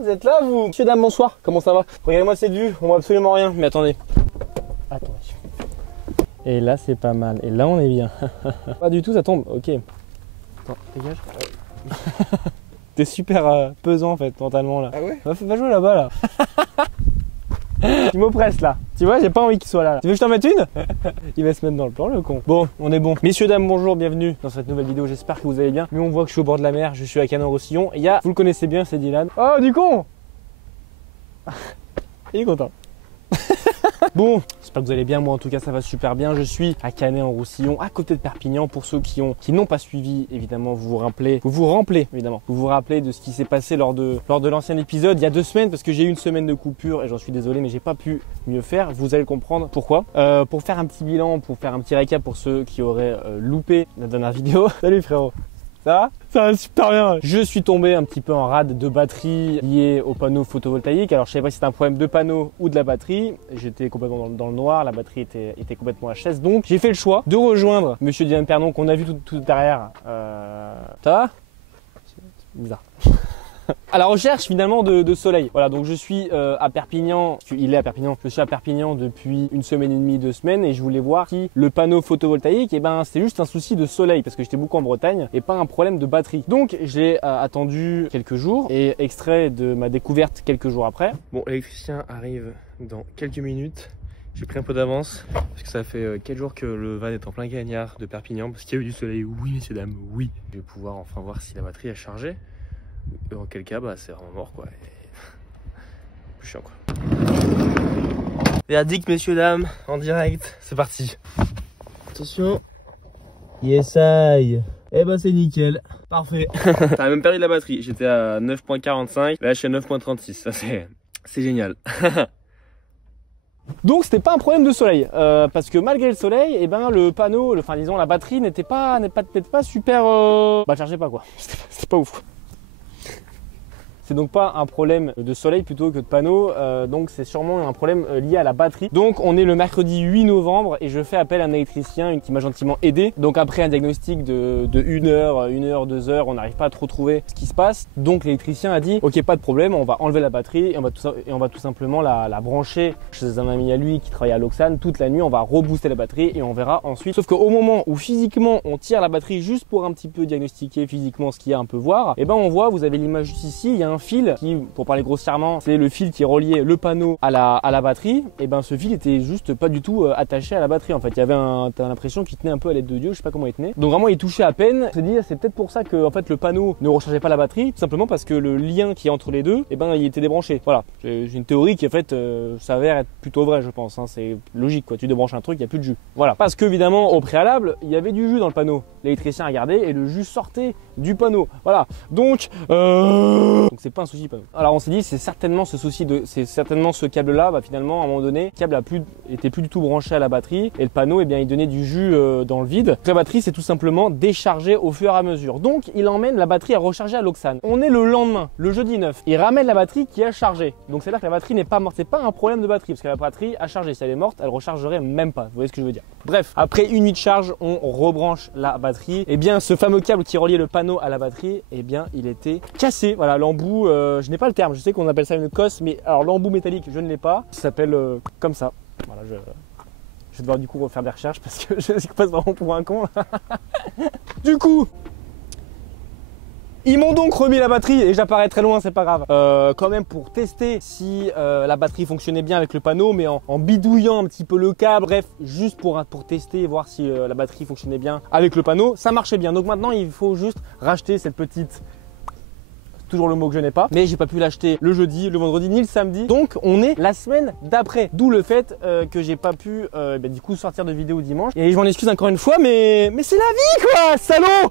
Vous êtes là, vous? Monsieur, dame, bonsoir. Comment ça va? Regardez-moi cette vue, on voit absolument rien. Mais attendez. Attendez. Et là, c'est pas mal. Et là, on est bien. Pas du tout, ça tombe. Ok. Attends, dégage. T'es super pesant en fait, mentalement là. Ah ouais? Va jouer là-bas là. Tu m'oppresses là. Tu vois, j'ai pas envie qu'il soit là. Tu veux que je t'en mette une? Il va se mettre dans le plan, le con. Bon, on est bon. Messieurs, dames, bonjour, bienvenue dans cette nouvelle vidéo. J'espère que vous allez bien. Mais on voit que je suis au bord de la mer, je suis à Canet-en-Roussillon. Il y a, vous le connaissez bien, c'est Dylan. Oh, du con. Il est content. Bon, j'espère que vous allez bien. Moi en tout cas ça va super bien. Je suis à Canet-en-Roussillon, à côté de Perpignan. Pour ceux qui n'ont pas suivi, évidemment, vous vous rappelez de ce qui s'est passé lors de l'ancien épisode il y a 2 semaines, parce que j'ai eu une semaine de coupure et j'en suis désolé, mais j'ai pas pu mieux faire. Vous allez comprendre pourquoi. Pour faire un petit bilan, pour faire un petit récap pour ceux qui auraient loupé la dernière vidéo. Salut frérot. Ça va super bien. Je suis tombé un petit peu en rade de batterie liée au panneau photovoltaïque. Alors je savais pas si c'était un problème de panneau ou de la batterie. J'étais complètement dans le noir, la batterie était complètement HS. Donc j'ai fait le choix de rejoindre Monsieur Dylan Pernon qu'on a vu tout derrière. Ça va? C'est bizarre. À la recherche finalement de soleil. Voilà, donc je suis à Perpignan, il est à Perpignan, je suis à Perpignan depuis 1 semaine et demie, 2 semaines, et je voulais voir si le panneau photovoltaïque, c'était juste un souci de soleil, parce que j'étais beaucoup en Bretagne, et pas un problème de batterie. Donc j'ai attendu quelques jours, et extrait de ma découverte quelques jours après. Bon, l'électricien arrive dans quelques minutes. J'ai pris un peu d'avance, parce que ça fait 4 jours que le van est en plein cagnard de Perpignan, parce qu'il y a eu du soleil. Oui messieurs dames, oui. Je vais pouvoir enfin voir si la batterie a chargé. En quel cas, c'est vraiment mort quoi. Plus chiant quoi. Verdict messieurs dames, en direct, c'est parti. Attention. Yes I. Eh ben c'est nickel. Parfait. Ça a même perdu de la batterie. J'étais à 9.45, là je suis à 9.36. Ça c'est génial. Donc c'était pas un problème de soleil, parce que malgré le soleil, le panneau, disons la batterie n'était pas super, chargeait pas quoi. C'était pas ouf. C'est donc pas un problème de soleil plutôt que de panneau, donc c'est sûrement un problème lié à la batterie. Donc on est le mercredi 8 novembre et je fais appel à un électricien qui m'a gentiment aidé. Donc après un diagnostic de 1 heure, 2 heures, on n'arrive pas à trop trouver ce qui se passe. Donc l'électricien a dit ok, pas de problème, on va enlever la batterie et on va tout simplement la brancher chez un ami à lui qui travaille à Loxane toute la nuit. On va rebooster la batterie et on verra ensuite. Sauf qu'au moment où physiquement on tire la batterie juste pour un petit peu diagnostiquer physiquement ce qu'il y a, un peu voir, on voit, vous avez l'image juste ici, il y a un fil qui, pour parler grossièrement, c'est le fil qui reliait le panneau à la batterie. Et ce fil était juste pas du tout attaché à la batterie. En fait, il y avait t'as l'impression qu'il tenait un peu à l'aide de Dieu, je sais pas comment il tenait. Donc vraiment, il touchait à peine. On s'est dit, c'est peut-être pour ça que en fait le panneau ne rechargeait pas la batterie, tout simplement parce que le lien qui est entre les deux, il était débranché. Voilà, j'ai une théorie qui en fait s'avère être plutôt vraie, je pense. Hein. C'est logique quoi. Tu débranches un truc, il y a plus de jus. Voilà, parce que évidemment, au préalable, il y avait du jus dans le panneau. L'électricien a regardé et le jus sortait du panneau. Voilà, donc c'est pas un souci. Alors on s'est dit c'est certainement ce câble là, finalement à un moment donné le câble était plus du tout branché à la batterie et le panneau il donnait du jus dans le vide. Donc, la batterie s'est tout simplement déchargée au fur et à mesure. Donc il emmène la batterie à recharger à Loxane. On est le lendemain, le jeudi 9. Il ramène la batterie qui a chargé. Donc c'est là que la batterie n'est pas morte. C'est pas un problème de batterie parce que la batterie a chargé. Si elle est morte, elle rechargerait même pas. Vous voyez ce que je veux dire? Bref, après 1 nuit de charge, on rebranche la batterie. Et bien ce fameux câble qui reliait le panneau à la batterie, il était cassé. Voilà, l'embout. Je n'ai pas le terme, je sais qu'on appelle ça une cosse, mais alors l'embout métallique, je ne l'ai pas. Ça s'appelle comme ça. Voilà, je vais devoir du coup refaire des recherches parce que je passe vraiment pour un con. Du coup, ils m'ont donc remis la batterie et j'apparais très loin, c'est pas grave. Quand même pour tester si la batterie fonctionnait bien avec le panneau, mais en bidouillant un petit peu le câble, bref, juste pour tester et voir si la batterie fonctionnait bien avec le panneau, ça marchait bien. Donc maintenant, il faut juste racheter cette petite... Toujours le mot que je n'ai pas, mais j'ai pas pu l'acheter le jeudi, le vendredi ni le samedi. Donc on est la semaine d'après, d'où le fait que j'ai pas pu du coup sortir de vidéo dimanche. Et je m'en excuse encore une fois, mais c'est la vie quoi, salaud.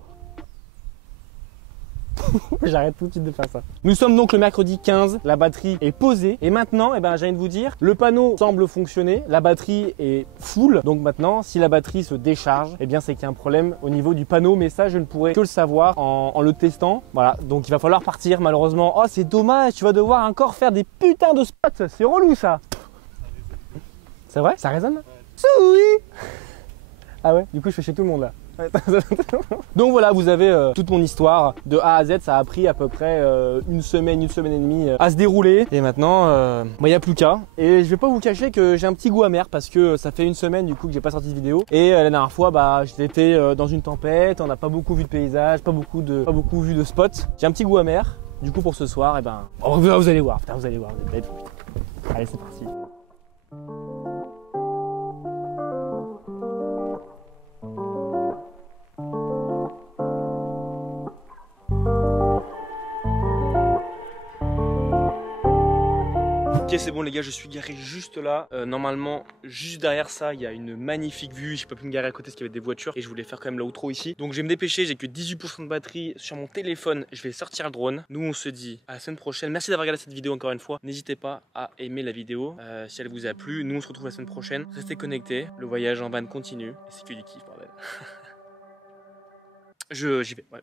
J'arrête tout de suite de faire ça. Nous sommes donc le mercredi 15, la batterie est posée et maintenant, j'ai envie de vous dire, le panneau semble fonctionner, la batterie est full. Donc maintenant, si la batterie se décharge, c'est qu'il y a un problème au niveau du panneau, mais ça, je ne pourrai que le savoir en le testant. Voilà, donc il va falloir partir malheureusement. Oh, c'est dommage, tu vas devoir encore faire des putains de spots, c'est relou ça. C'est vrai? Ça résonne? Oui. Ah ouais, du coup je fais chez tout le monde là. Donc voilà, vous avez toute mon histoire de A à Z. Ça a pris à peu près une semaine et demie à se dérouler. Et maintenant, il n'y a plus qu'à. Et je vais pas vous cacher que j'ai un petit goût amer parce que ça fait une semaine du coup que j'ai pas sorti de vidéo. Et la dernière fois, bah, j'étais dans une tempête, on n'a pas beaucoup vu de paysage, pas beaucoup vu de spots. J'ai un petit goût amer. Du coup pour ce soir, et ben, vous allez voir, putain, vous allez voir, vous allez être... Allez, c'est parti. Ok, c'est bon les gars, je suis garé juste là. Normalement, juste derrière ça, il y a une magnifique vue. J'ai pas pu me garer à côté parce qu'il y avait des voitures et je voulais faire quand même l'outro ici. Donc je vais me dépêcher, j'ai que 18% de batterie sur mon téléphone. Je vais sortir le drone. Nous, on se dit à la semaine prochaine. Merci d'avoir regardé cette vidéo encore une fois. N'hésitez pas à aimer la vidéo si elle vous a plu. Nous, on se retrouve la semaine prochaine. Restez connectés. Le voyage en van continue. Et c'est que du kiff, bordel. J'y vais, ouais.